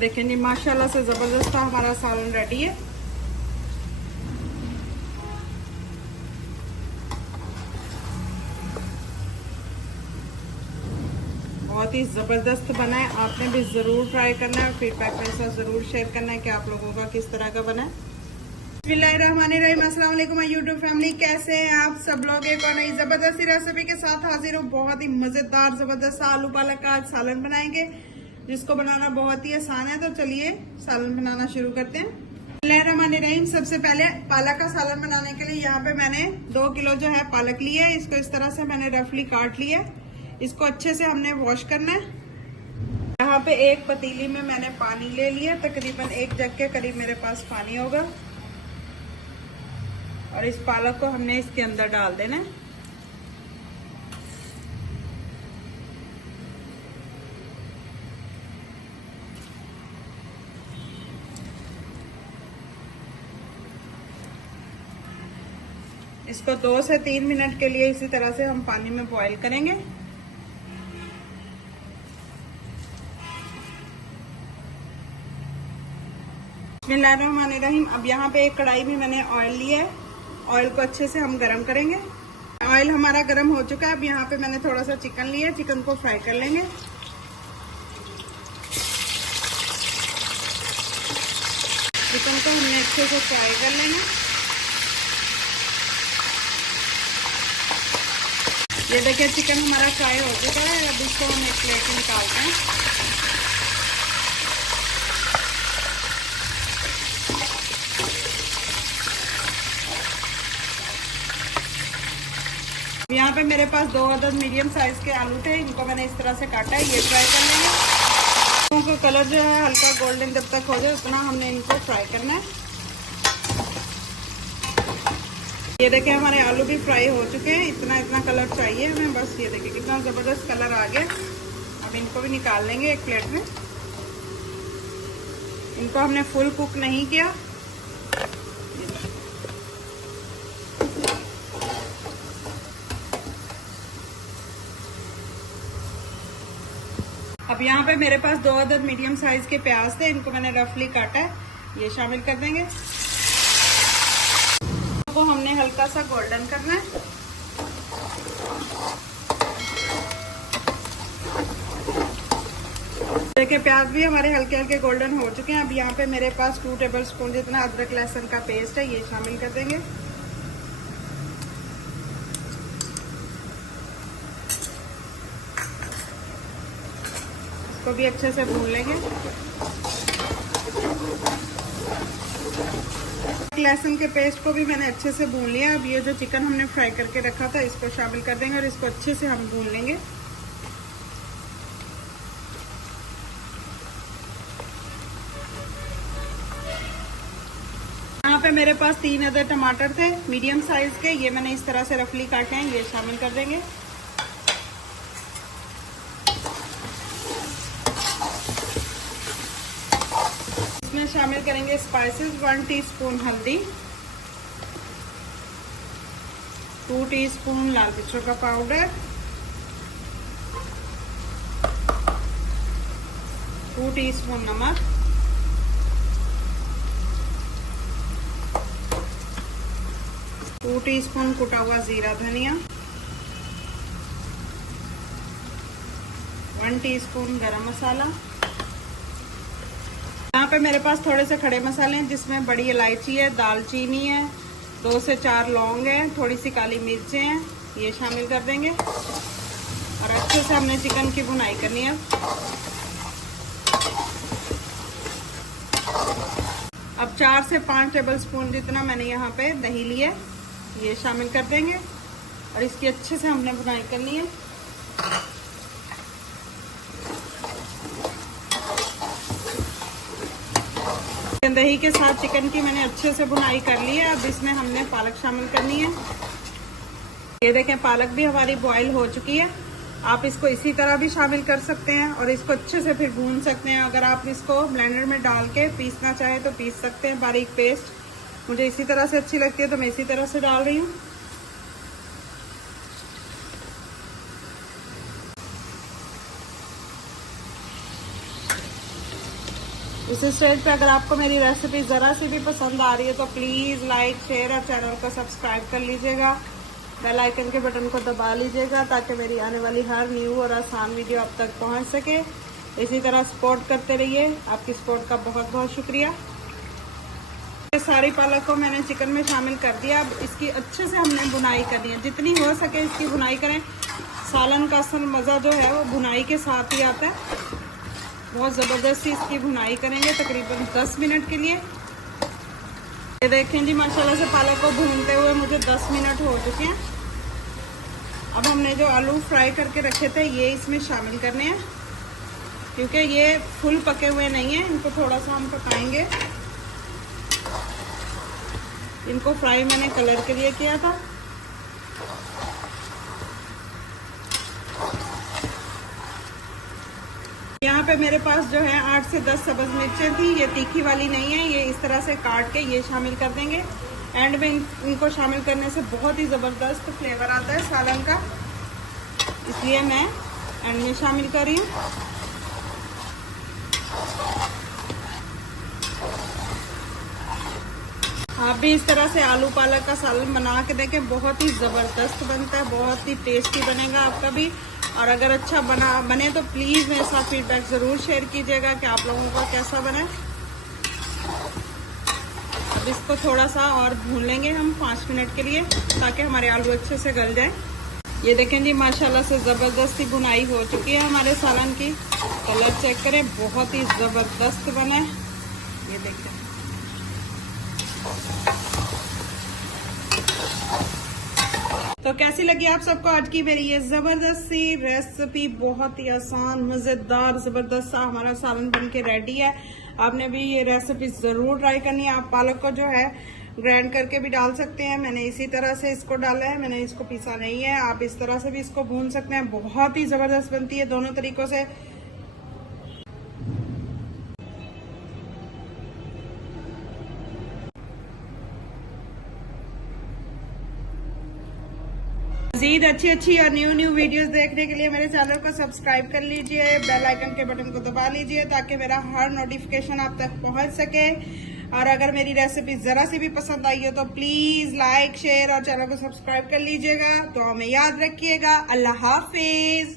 देखें जी, माशाल्लाह से जबरदस्त हमारा सालन रेडी है। बहुत ही ज़बरदस्त बना है। आपने भी ज़रूर ट्राई करना है, फीडबैक मेरे साथ ज़रूर शेयर करना है कि आप लोगों का किस तरह का बना है। बिस्मिल्लाहिर्रहमानिर्रहीम, अस्सलाम वालेकुम यूट्यूब फैमिली, कैसे हैं आप सब लोग। एक और नई ज़बरदस्ती रेसिपी के साथ हाजिर हूँ। बहुत ही मज़ेदार ज़बरदस्त आलू पालक का आज सालन बनाएंगे, जिसको बनाना बहुत ही आसान है। तो चलिए सालन बनाना शुरू करते हैं। बिस्मिल्लाहिर्रहमानिर्रहीम। सबसे पहले पालक का सालन बनाने के लिए यहाँ पे मैंने 2 किलो जो है पालक लिया है। इसको इस तरह से मैंने रफली काट लिया है। इसको अच्छे से हमने वॉश करना है। यहाँ पे एक पतीली में मैंने पानी ले लिया, तकरीबन 1 जग के करीब मेरे पास पानी होगा। और इस पालक को हमने इसके अंदर डाल देना है। इसको 2 से 3 मिनट के लिए इसी तरह से हम पानी में बॉईल करेंगे। बिस्मिल्लाहिर्रहमानिर्रहीम। अब यहाँ पे एक कढ़ाई में मैंने ऑयल लिया है। ऑयल को अच्छे से हम गरम करेंगे। ऑयल हमारा गरम हो चुका है। अब यहाँ पे मैंने थोड़ा सा चिकन लिया है, चिकन को फ्राई कर लेंगे। चिकन को हमने अच्छे से फ्राई कर लेना। ये देखिए चिकन हमारा फ्राई हो चुका है। अब इसको हम एक प्लेट में निकालते हैं। यहाँ पे मेरे पास 2 अदद मीडियम साइज के आलू थे, इनको मैंने इस तरह से काटा है। ये फ्राई कर लेंगे। इनका कलर जो है हल्का गोल्डन जब तक हो जाए उतना हमने इनको फ्राई करना है। ये देखिए हमारे आलू भी फ्राई हो चुके हैं। इतना कलर चाहिए हमें बस। ये देखिए कितना जबरदस्त कलर आ गया। अब इनको भी निकाल लेंगे एक प्लेट में। इनको हमने फुल कुक नहीं किया। अब यहाँ पे मेरे पास 2 अदद मीडियम साइज के प्याज थे, इनको मैंने रफली काटा है। ये शामिल कर देंगे। को हमने हल्का सा गोल्डन करना है। देखिए प्याज भी हमारे हल्के हल्के गोल्डन हो चुके हैं। अब यहाँ पे मेरे पास 2 टेबल स्पून जितना अदरक लहसुन का पेस्ट है, ये शामिल कर देंगे। इसको भी अच्छे से भून लेंगे। लहसुन के पेस्ट को भी मैंने अच्छे से भून लिया। अब ये जो चिकन हमने फ्राई करके रखा था इसको शामिल कर देंगे और इसको अच्छे से हम भून लेंगे। यहाँ पे मेरे पास 3 अदद टमाटर थे मीडियम साइज के, ये मैंने इस तरह से रफली काटे हैं। ये शामिल कर देंगे। इसमें शामिल करेंगे स्पाइसेस। 1 टीस्पून हल्दी, 2 टीस्पून लाल मिर्चों का पाउडर, 2 टीस्पून नमक, 2 टीस्पून कुटा हुआ जीरा धनिया, 1 टीस्पून गरम मसाला। यहाँ पे मेरे पास थोड़े से खड़े मसाले हैं, जिसमें बड़ी इलायची है, दालचीनी है, 2 से 4 लौंग है, थोड़ी सी काली मिर्चें हैं, ये शामिल कर देंगे। और अच्छे से हमने चिकन की भुनाई करनी है। अब 4 से 5 टेबल स्पून जितना मैंने यहाँ पे दही लिया, ये शामिल कर देंगे और इसकी अच्छे से हमने भुनाई करनी है। दही के साथ चिकन की मैंने अच्छे से भुनाई कर ली है। अब इसमें हमने पालक शामिल करनी है। ये देखें पालक भी हमारी बॉईल हो चुकी है। आप इसको इसी तरह भी शामिल कर सकते हैं और इसको अच्छे से फिर भून सकते हैं। अगर आप इसको ब्लेंडर में डाल के पीसना चाहें तो पीस सकते हैं बारीक पेस्ट। मुझे इसी तरह से अच्छी लगती है तो मैं इसी तरह से डाल रही हूँ। इस स्टेज पे अगर आपको मेरी रेसिपी ज़रा सी भी पसंद आ रही है तो प्लीज़ लाइक शेयर और चैनल को सब्सक्राइब कर लीजिएगा। बेल आइकन के बटन को दबा लीजिएगा ताकि मेरी आने वाली हर न्यू और आसान वीडियो आप तक पहुंच सके। इसी तरह सपोर्ट करते रहिए, आपकी सपोर्ट का बहुत बहुत शुक्रिया। सारी पालक को मैंने चिकन में शामिल कर दिया। अब इसकी अच्छे से हमने बुनाई करनी है, जितनी हो सके इसकी बुनाई करें। सालन का असल मज़ा जो है वो बुनाई के साथ ही आता है। बहुत ज़बरदस्ती इसकी भुनाई करेंगे तकरीबन 10 मिनट के लिए। ये देखें जी, माशाल्लाह से पालक को भूनते हुए मुझे 10 मिनट हो चुके हैं। अब हमने जो आलू फ्राई करके रखे थे ये इसमें शामिल करने हैं, क्योंकि ये फुल पके हुए नहीं हैं, इनको थोड़ा सा हम पकाएंगे। इनको फ्राई मैंने कलर के लिए किया था। यहाँ पे मेरे पास जो है 8 से 10 सब्ज़ मिर्चें थी। ये तीखी वाली नहीं है, ये इस तरह से काट के ये शामिल कर देंगे। एंड में इनको शामिल करने से बहुत ही ज़बरदस्त फ्लेवर आता है सालन का, इसलिए मैं एंड में शामिल कर रही हूँ। आप भी इस तरह से आलू पालक का सालन बना के देखें, बहुत ही ज़बरदस्त बनता है, बहुत ही टेस्टी बनेगा आपका भी। और अगर अच्छा बने तो प्लीज़ मेरे साथ फीडबैक ज़रूर शेयर कीजिएगा कि आप लोगों का कैसा बना। अब इसको थोड़ा सा और भून लेंगे हम 5 मिनट के लिए, ताकि हमारे आलू अच्छे से गल जाएं। ये देखें जी, माशाल्लाह से ज़बरदस्ती बुनाई हो चुकी है हमारे सालन की। कलर चेक करें, बहुत ही ज़बरदस्त बना है। ये देखें, तो कैसी लगी आप सबको आज की मेरी ये जबरदस्त सी रेसिपी। बहुत ही आसान, मजेदार, जबरदस्त सा हमारा सालन बन के रेडी है। आपने भी ये रेसिपी जरूर ट्राई करनी है। आप पालक को जो है ग्राइंड करके भी डाल सकते हैं, मैंने इसी तरह से इसको डाला है, मैंने इसको पीसा नहीं है। आप इस तरह से भी इसको भून सकते हैं, बहुत ही जबरदस्त बनती है दोनों तरीकों से। मज़ीद अच्छी और न्यू वीडियोस देखने के लिए मेरे चैनल को सब्सक्राइब कर लीजिए, बेल आइकन के बटन को दबा लीजिए ताकि मेरा हर नोटिफिकेशन आप तक पहुंच सके। और अगर मेरी रेसिपी ज़रा सी भी पसंद आई हो तो प्लीज़ लाइक शेयर और चैनल को सब्सक्राइब कर लीजिएगा। तो हमें याद रखिएगा। अल्लाह हाफिज।